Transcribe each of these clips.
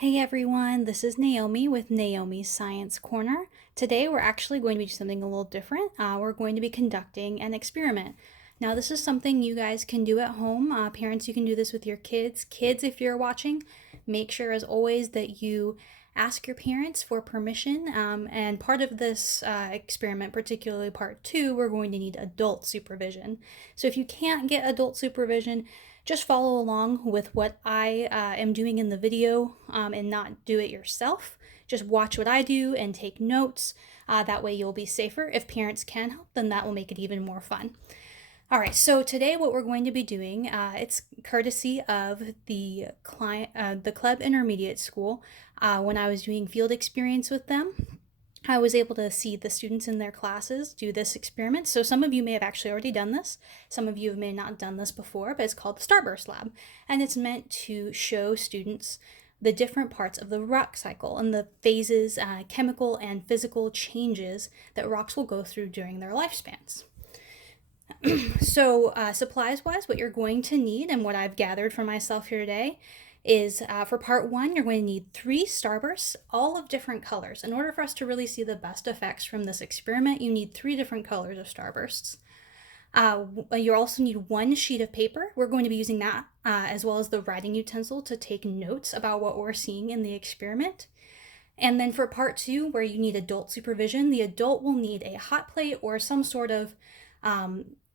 Hey everyone, this is Naomi with Naomi's Science Corner. Today we're actually going to be doing something a little different. We're going to be conducting an experiment. Now this is something you guys can do at home. Parents, you can do this with your kids. Kids, if you're watching, make sure as always that you ask your parents for permission. And part of this experiment, particularly part two, we're going to need adult supervision. So if you can't get adult supervision, just follow along with what I am doing in the video and not do it yourself. Just watch what I do and take notes. That way you'll be safer. If parents can help, then that will make it even more fun. All right, so today what we're going to be doing, it's courtesy of the Club Intermediate School. When I was doing field experience with them, I was able to see the students in their classes do this experiment. So some of you may have actually already done this. Some of you may not have done this before, but it's called the Starburst Lab. And it's meant to show students the different parts of the rock cycle and the phases, chemical and physical changes that rocks will go through during their lifespans. So supplies-wise, what you're going to need and what I've gathered for myself here today is for part one, you're going to need 3 starbursts, all of different colors. In order for us to really see the best effects from this experiment, you need 3 different colors of starbursts. You also need 1 sheet of paper. We're going to be using that as well as the writing utensil to take notes about what we're seeing in the experiment. And then for part 2, where you need adult supervision, the adult will need a hot plate or some sort of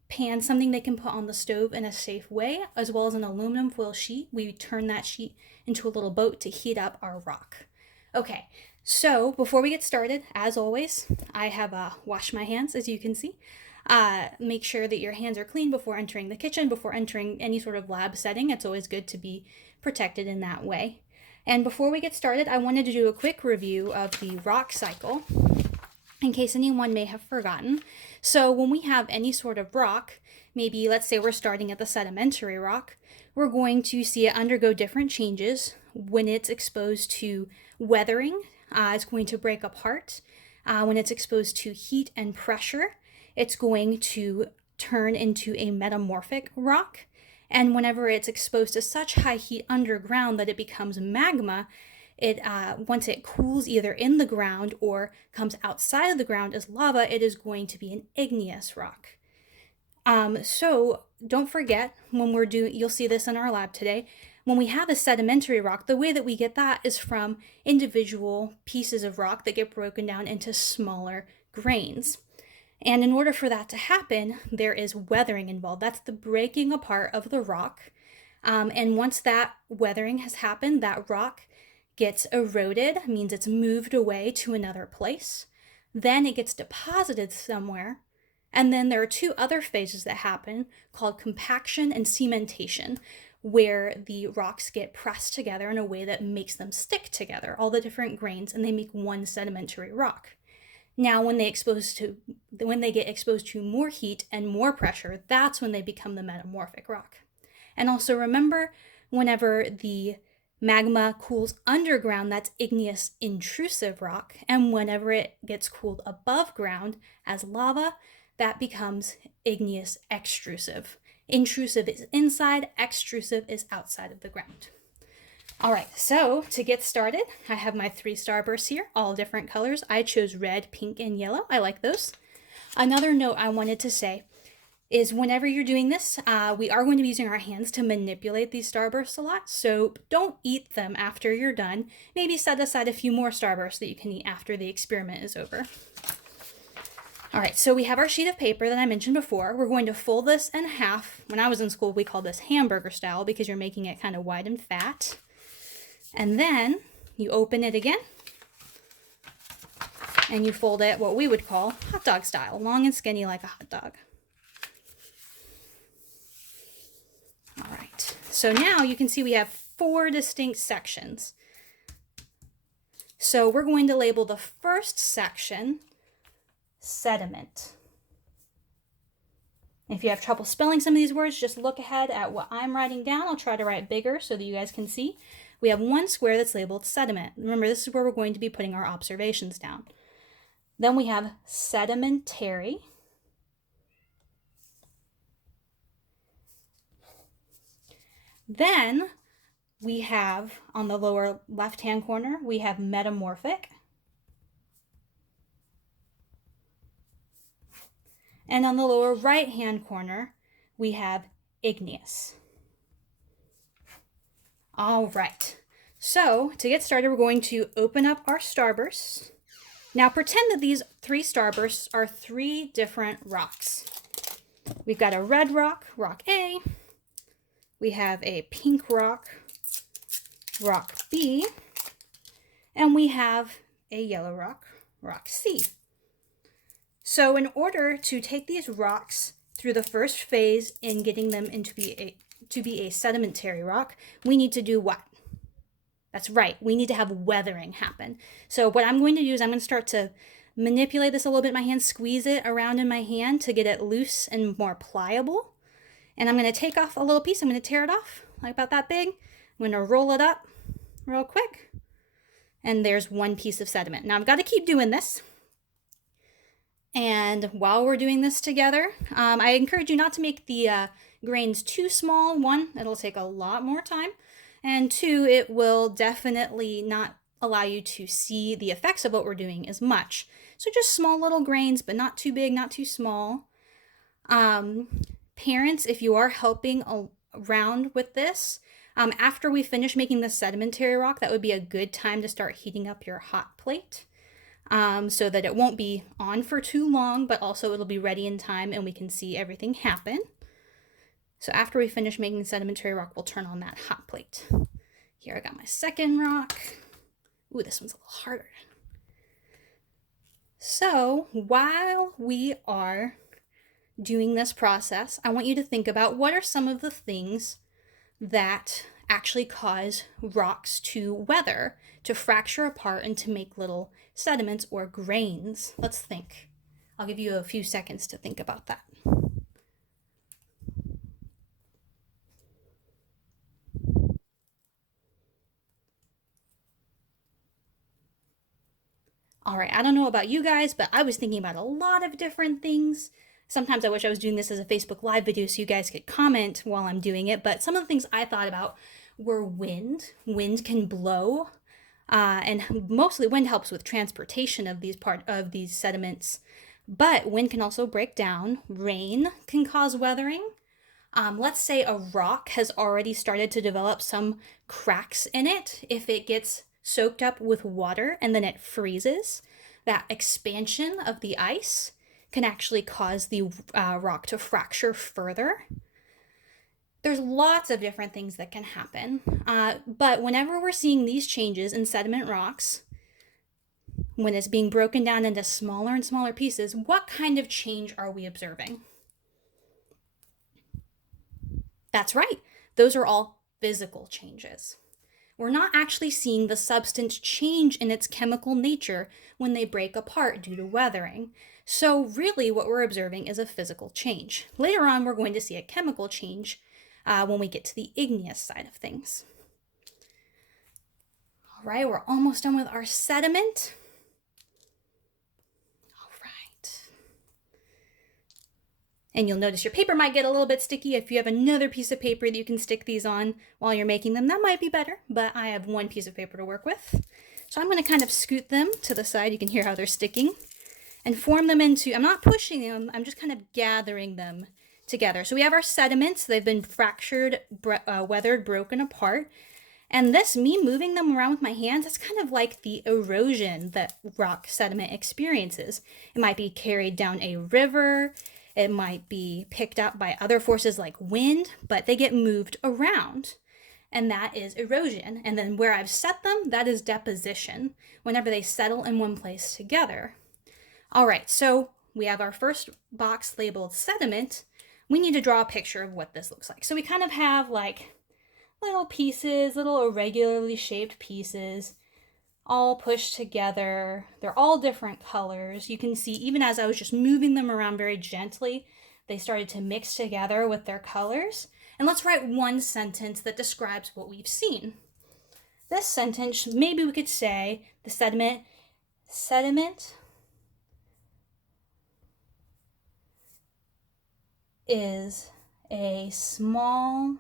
pan, something they can put on the stove in a safe way, as well as an aluminum foil sheet. We turn that sheet into a little boat to heat up our rock. Okay, so before we get started, as always, I have washed my hands, as you can see. Make sure that your hands are clean before entering the kitchen, before entering any sort of lab setting. It's always good to be protected in that way. And before we get started, I wanted to do a quick review of the rock cycle, in case anyone may have forgotten. So when we have any sort of rock, maybe let's say we're starting at the sedimentary rock, we're going to see it undergo different changes. When it's exposed to weathering, it's going to break apart. When it's exposed to heat and pressure, it's going to turn into a metamorphic rock. And whenever it's exposed to such high heat underground that it becomes magma, once it cools either in the ground or comes outside of the ground as lava, it is going to be an igneous rock. So don't forget, you'll see this in our lab today, when we have a sedimentary rock, the way that we get that is from individual pieces of rock that get broken down into smaller grains. And in order for that to happen, there is weathering involved. That's the breaking apart of the rock. And once that weathering has happened, that rock gets eroded, means it's moved away to another place. Then it gets deposited somewhere. And then there are 2 other phases that happen called compaction and cementation, where the rocks get pressed together in a way that makes them stick together, all the different grains, and they make one sedimentary rock. Now, when they get exposed to more heat and more pressure, that's when they become the metamorphic rock. And also remember, whenever the magma cools underground, that's igneous intrusive rock. And whenever it gets cooled above ground as lava, that becomes igneous extrusive. Intrusive is inside, extrusive is outside of the ground. All right, so to get started, I have my 3 starbursts here, all different colors. I chose red, pink, and yellow. I like those. Another note I wanted to say is whenever you're doing this, we are going to be using our hands to manipulate these starbursts a lot, so don't eat them after you're done. Maybe set aside a few more starbursts that you can eat after the experiment is over. All right, so we have our sheet of paper that I mentioned before. We're going to fold this in half. When I was in school, we called this hamburger style because you're making it kind of wide and fat. And then you open it again and you fold it what we would call hot dog style, long and skinny like a hot dog. All right, so now you can see we have 4 distinct sections. So we're going to label the first section sediment. If you have trouble spelling some of these words, just look ahead at what I'm writing down. I'll try to write bigger so that you guys can see. We have 1 square that's labeled sediment. Remember, this is where we're going to be putting our observations down. Then we have sedimentary. Then we have on the lower left-hand corner, we have metamorphic. And on the lower right-hand corner, we have igneous. All right. So to get started, we're going to open up our starbursts. Now pretend that these 3 starbursts are 3 different rocks. We've got a red rock, rock A. We have a pink rock, rock B. And we have a yellow rock, rock C. So in order to take these rocks through the first phase in getting them into to be a sedimentary rock, we need to do what? That's right, we need to have weathering happen. So what I'm going to do is I'm going to start to manipulate this a little bit in my hand, squeeze it around in my hand to get it loose and more pliable. And I'm going to take off a little piece. I'm going to tear it off, like about that big. I'm going to roll it up real quick. And there's one piece of sediment. Now I've got to keep doing this. And while we're doing this together, I encourage you not to make the grains too small. 1, it'll take a lot more time. And 2, it will definitely not allow you to see the effects of what we're doing as much. So just small little grains, but not too big, not too small. Parents, if you are helping around with this, after we finish making the sedimentary rock, that would be a good time to start heating up your hot plate. So that it won't be on for too long, but also it'll be ready in time and we can see everything happen. So after we finish making the sedimentary rock, we'll turn on that hot plate. Here I got my second rock. Ooh, this one's a little harder. So while we are doing this process, I want you to think about what are some of the things that actually cause rocks to weather, to fracture apart and to make little sediments or grains. Let's think. I'll give you a few seconds to think about that. All right, I don't know about you guys, but I was thinking about a lot of different things. Sometimes I wish I was doing this as a Facebook Live video so you guys could comment while I'm doing it, but some of the things I thought about were wind. Wind can blow, and mostly wind helps with transportation of these sediments, but wind can also break down. Rain can cause weathering. Let's say a rock has already started to develop some cracks in it. If it gets soaked up with water and then it freezes, that expansion of the ice can actually cause the rock to fracture further. There's lots of different things that can happen, but whenever we're seeing these changes in sediment rocks, when it's being broken down into smaller and smaller pieces, what kind of change are we observing? That's right, those are all physical changes. We're not actually seeing the substance change in its chemical nature when they break apart due to weathering. So really what we're observing is a physical change. Later on, we're going to see a chemical change when we get to the igneous side of things. All right, we're almost done with our sediment. All right. And you'll notice your paper might get a little bit sticky. If you have another piece of paper that you can stick these on while you're making them, that might be better, but I have one piece of paper to work with. So I'm going to kind of scoot them to the side. You can hear how they're sticking and form them into, I'm not pushing them, I'm just kind of gathering them together. So we have our sediments. They've been fractured, weathered, broken apart. And this, me moving them around with my hands, that's kind of like the erosion that rock sediment experiences. It might be carried down a river. It might be picked up by other forces like wind, but they get moved around. And that is erosion. And then where I've set them, that is deposition, whenever they settle in one place together. All right, so we have our first box labeled sediment. We need to draw a picture of what this looks like. So we kind of have like little pieces, little irregularly shaped pieces, all pushed together. They're all different colors. You can see even as I was just moving them around very gently, they started to mix together with their colors. And let's write one sentence that describes what we've seen. This sentence, maybe we could say the sediment is a small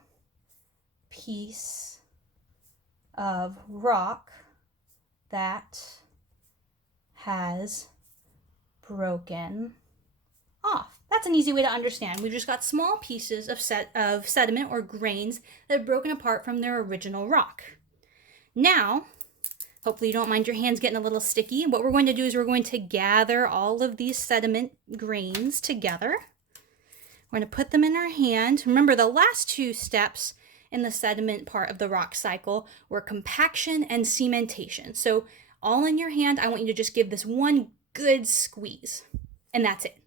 piece of rock that has broken off. That's an easy way to understand. We've just got small pieces of sediment or grains that have broken apart from their original rock. Now, hopefully you don't mind your hands getting a little sticky. What we're going to do is we're going to gather all of these sediment grains together. We're going to put them in our hand. Remember, the last two steps in the sediment part of the rock cycle were compaction and cementation. So all in your hand, I want you to just give this one good squeeze, and that's it.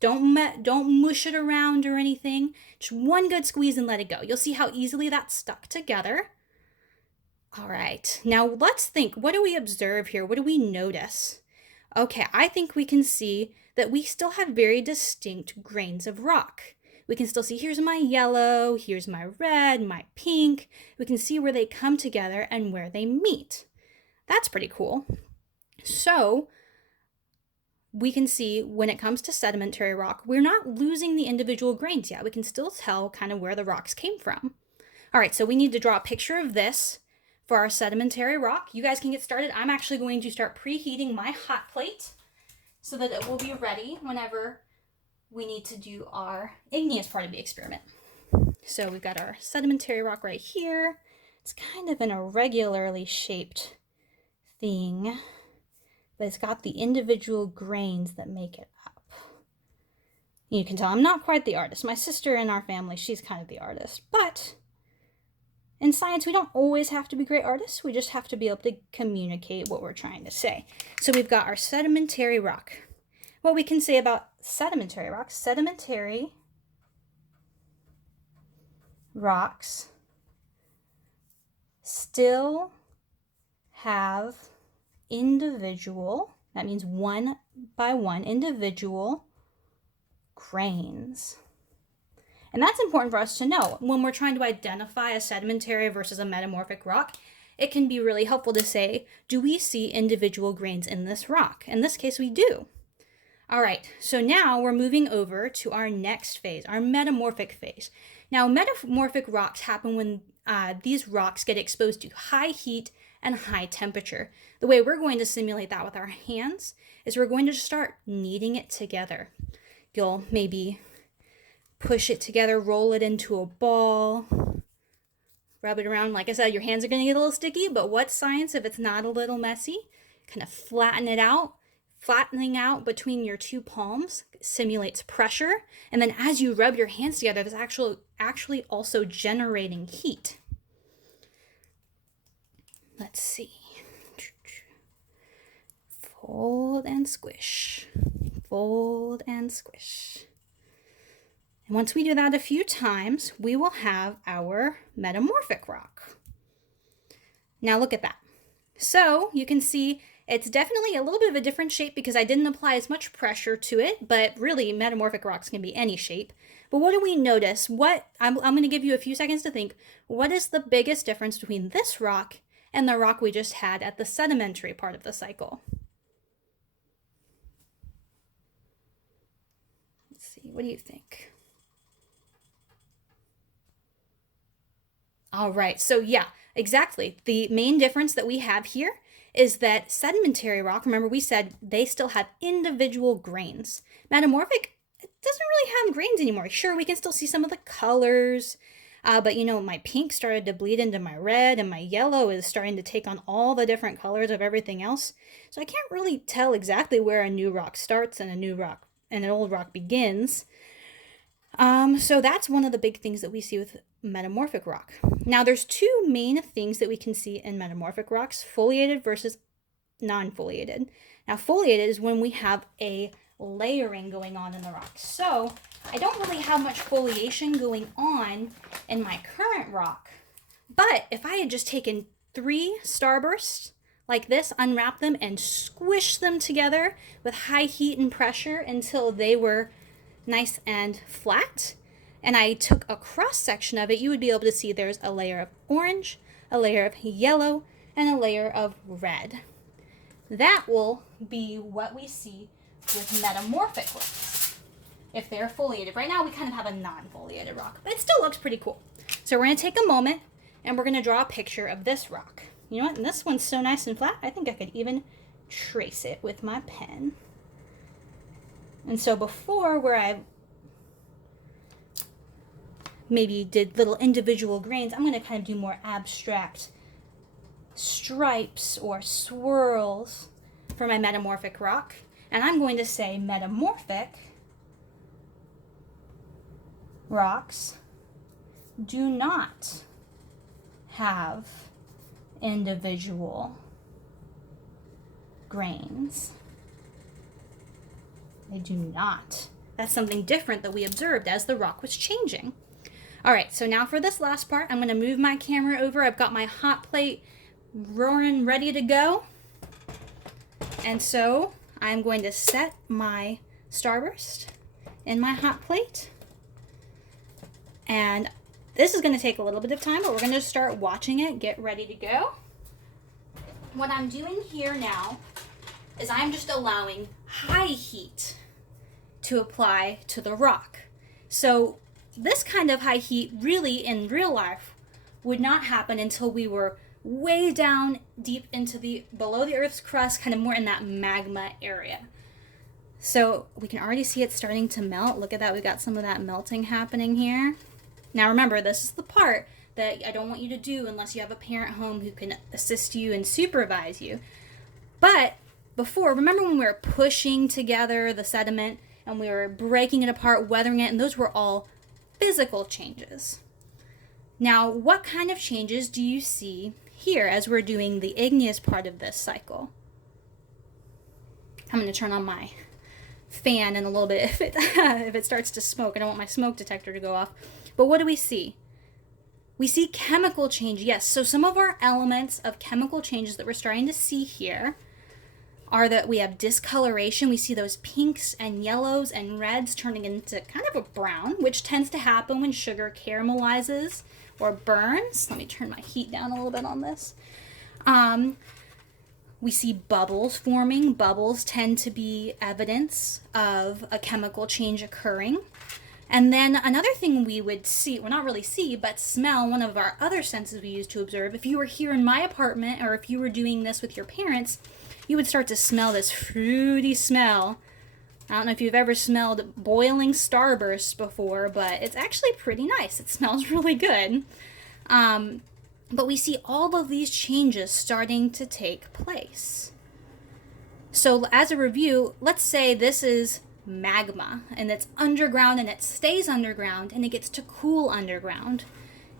Don't mush it around or anything. Just one good squeeze and let it go. You'll see how easily that's stuck together. All right, now let's think. What do we observe here? What do we notice? Okay, I think we can see that we still have very distinct grains of rock. We can still see, here's my yellow, here's my red, my pink. We can see where they come together and where they meet. That's pretty cool. So we can see when it comes to sedimentary rock, we're not losing the individual grains yet. We can still tell kind of where the rocks came from. All right, so we need to draw a picture of this for our sedimentary rock. You guys can get started. I'm actually going to start preheating my hot plate so that it will be ready whenever we need to do our igneous part of the experiment. So we've got our sedimentary rock right here. It's kind of an irregularly shaped thing, but it's got the individual grains that make it up. You can tell I'm not quite the artist. My sister in our family, she's kind of the artist, but in science, we don't always have to be great artists. We just have to be able to communicate what we're trying to say. So we've got our sedimentary rock. What we can say about sedimentary rocks, sedimentary rocks still have individual, that means one by one, individual grains. And that's important for us to know. When we're trying to identify a sedimentary versus a metamorphic rock, it can be really helpful to say, do we see individual grains in this rock? In this case, we do. All right, so now we're moving over to our next phase, our metamorphic phase. Now, metamorphic rocks happen when these rocks get exposed to high heat and high temperature. The way we're going to simulate that with our hands is we're going to start kneading it together. You'll maybe push it together, roll it into a ball, rub it around. Like I said, your hands are going to get a little sticky, but what's science if it's not a little messy? Kind of flatten it out. Flattening out between your two palms simulates pressure. And then as you rub your hands together, it's actually also generating heat. Let's see. Fold and squish. Fold and squish. And once we do that a few times, we will have our metamorphic rock. Now look at that. So you can see it's definitely a little bit of a different shape because I didn't apply as much pressure to it, but really metamorphic rocks can be any shape. But what do we notice? I'm going to give you a few seconds to think. What is the biggest difference between this rock and the rock we just had at the sedimentary part of the cycle? Let's see, what do you think? All right, so yeah, exactly. The main difference that we have here is that sedimentary rock, remember we said they still have individual grains. Metamorphic, it doesn't really have grains anymore. Sure, we can still see some of the colors, but you know, my pink started to bleed into my red and my yellow is starting to take on all the different colors of everything else. So I can't really tell exactly where a new rock starts and an old rock begins. So that's one of the big things that we see with metamorphic rock. Now there's two main things that we can see in metamorphic rocks, foliated versus non-foliated. Now foliated is when we have a layering going on in the rock. So I don't really have much foliation going on in my current rock, but if I had just taken 3 starbursts like this, unwrap them and squish them together with high heat and pressure until they were nice and flat, and I took a cross section of it, you would be able to see there's a layer of orange, a layer of yellow, and a layer of red. That will be what we see with metamorphic rocks if they're foliated. Right now we kind of have a non-foliated rock, but it still looks pretty cool. So we're going to take a moment and we're going to draw a picture of this rock. You know what? And this one's so nice and flat, I think I could even trace it with my pen. And so before, where I maybe did little individual grains, I'm going to kind of do more abstract stripes or swirls for my metamorphic rock. And I'm going to say metamorphic rocks do not have individual grains. They do not. That's something different that we observed as the rock was changing. All right, so now for this last part, I'm going to move my camera over. I've got my hot plate roaring, ready to go. And so I'm going to set my Starburst in my hot plate. And this is going to take a little bit of time, but we're going to start watching it get ready to go. What I'm doing here now is I'm just allowing high heat to apply to the rock. So this kind of high heat really in real life would not happen until we were way down deep into the below the Earth's crust, kind of more in that magma area. So we can already see it starting to melt. Look at that, we've got some of that melting happening here. Now remember, this is the part that I don't want you to do unless you have a parent home who can assist you and supervise you. But before, remember when we were pushing together the sediment and we were breaking it apart, weathering it, and those were all physical changes. Now, what kind of changes do you see here as we're doing the igneous part of this cycle? I'm going to turn on my fan in a little bit if it starts to smoke. I don't want my smoke detector to go off. But what do we see? We see chemical change, yes. So some of our elements of chemical changes that we're starting to see here are that we have discoloration. We see those pinks and yellows and reds turning into kind of a brown, which tends to happen when sugar caramelizes or burns. Let me turn my heat down a little bit on this. We see bubbles forming. Bubbles tend to be evidence of a chemical change occurring. And then another thing we would see, well, not really see, but smell, one of our other senses we use to observe. If you were here in my apartment or if you were doing this with your parents, you would start to smell this fruity smell. I don't know if you've ever smelled boiling Starburst before, but it's actually pretty nice. It smells really good. But we see all of these changes starting to take place. So as a review, let's say this is magma and it's underground and it stays underground and it gets to cool underground.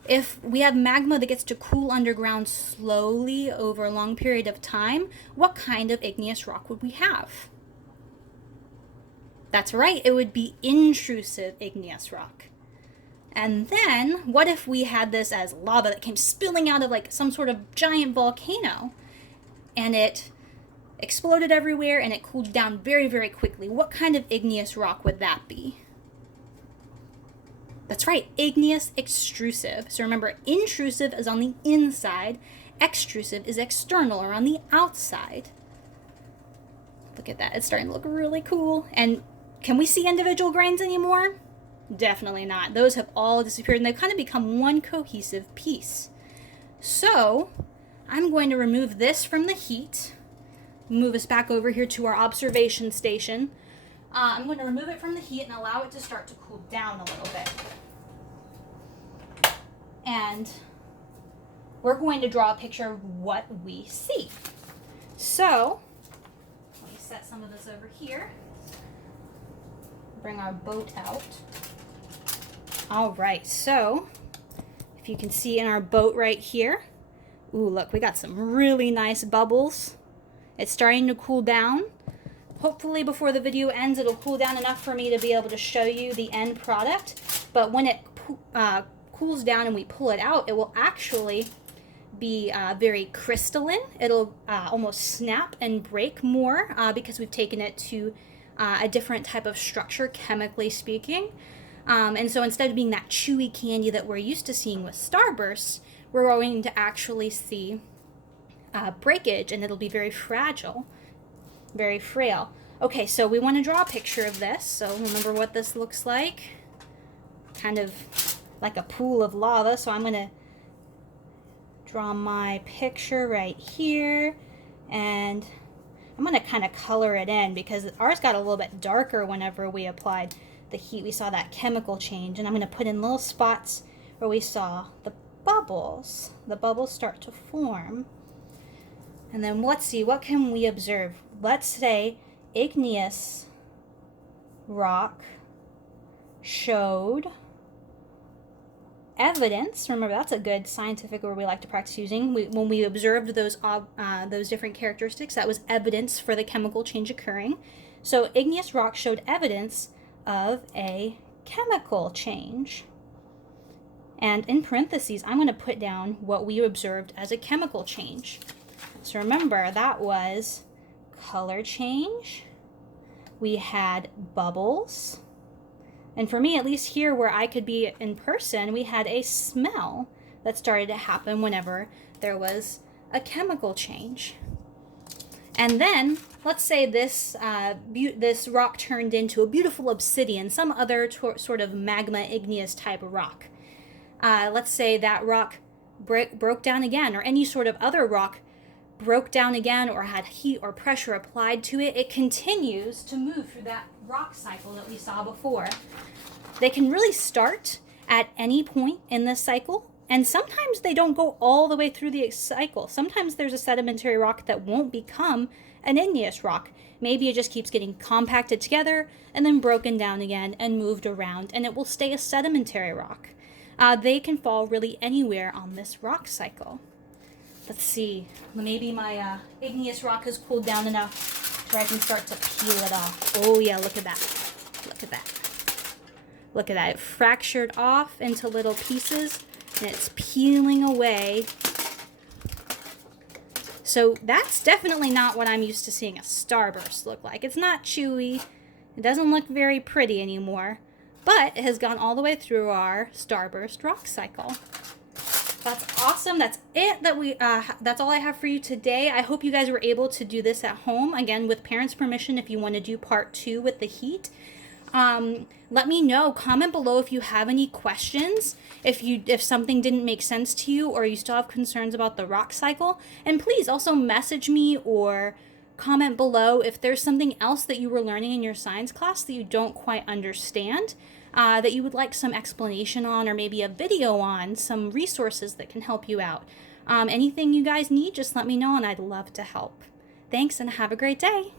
If we have magma that gets to cool underground slowly over a long period of time, what kind of igneous rock would we have? That's right, it would be intrusive igneous rock. And then, what if we had this as lava that came spilling out of like some sort of giant volcano and it exploded everywhere and it cooled down very, very quickly? What kind of igneous rock would that be? That's right, igneous extrusive. So remember, intrusive is on the inside, extrusive is external or on the outside. Look at that, it's starting to look really cool. And can we see individual grains anymore? Definitely not. Those have all disappeared and they've kind of become one cohesive piece. So I'm going to remove this from the heat, move us back over here to our observation station. I'm going to remove it from the heat and allow it to start to cool down a little bit. And we're going to draw a picture of what we see. So let me set some of this over here. Bring our boat out. All right, so if you can see in our boat right here, ooh, look, we got some really nice bubbles. It's starting to cool down. Hopefully before the video ends, it'll cool down enough for me to be able to show you the end product. But when it cools down and we pull it out, it will actually be very crystalline. It'll almost snap and break more because we've taken it to a different type of structure, chemically speaking. And so instead of being that chewy candy that we're used to seeing with Starburst, we're going to actually see breakage, and it'll be very fragile, very frail. Okay, so we want to draw a picture of this. So remember what this looks like. Kind of like a pool of lava. So I'm going to draw my picture right here, and I'm going to kind of color it in because ours got a little bit darker whenever we applied the heat. We saw that chemical change, and I'm going to put in little spots where we saw the bubbles start to form. And then let's see, what can we observe? Let's say igneous rock showed evidence. Remember, that's a good scientific word we like to practice using. When we observed those different characteristics, that was evidence for the chemical change occurring. So igneous rock showed evidence of a chemical change. And in parentheses, I'm going to put down what we observed as a chemical change. So remember, that was color change. We had bubbles. And for me, at least here where I could be in person, we had a smell that started to happen whenever there was a chemical change. And then, let's say this rock turned into a beautiful obsidian, some other sort of magma igneous type of rock. Let's say that rock broke down again, or any sort of other rock broke down again or had heat or pressure applied to it. It continues to move through that rock cycle that we saw before. They can really start at any point in this cycle, and sometimes they don't go all the way through the cycle. Sometimes there's a sedimentary rock that won't become an igneous rock. Maybe it just keeps getting compacted together and then broken down again and moved around, and it will stay a sedimentary rock. They can fall really anywhere on this rock cycle. Let's see, maybe my igneous rock has cooled down enough where I can start to peel it off. Oh yeah, look at that. Look at that. Look at that. It fractured off into little pieces and it's peeling away. So that's definitely not what I'm used to seeing a starburst look like. It's not chewy. It doesn't look very pretty anymore, but it has gone all the way through our starburst rock cycle. That's awesome. That's it. That's all I have for you today. I hope you guys were able to do this at home, again, with parents' permission if you want to do part 2 with the heat. Let me know. Comment below if you have any questions, if something didn't make sense to you, or you still have concerns about the rock cycle. And please also message me or comment below if there's something else that you were learning in your science class that you don't quite understand, that you would like some explanation on, or maybe a video on, some resources that can help you out. Anything you guys need, just let me know and I'd love to help. Thanks and have a great day.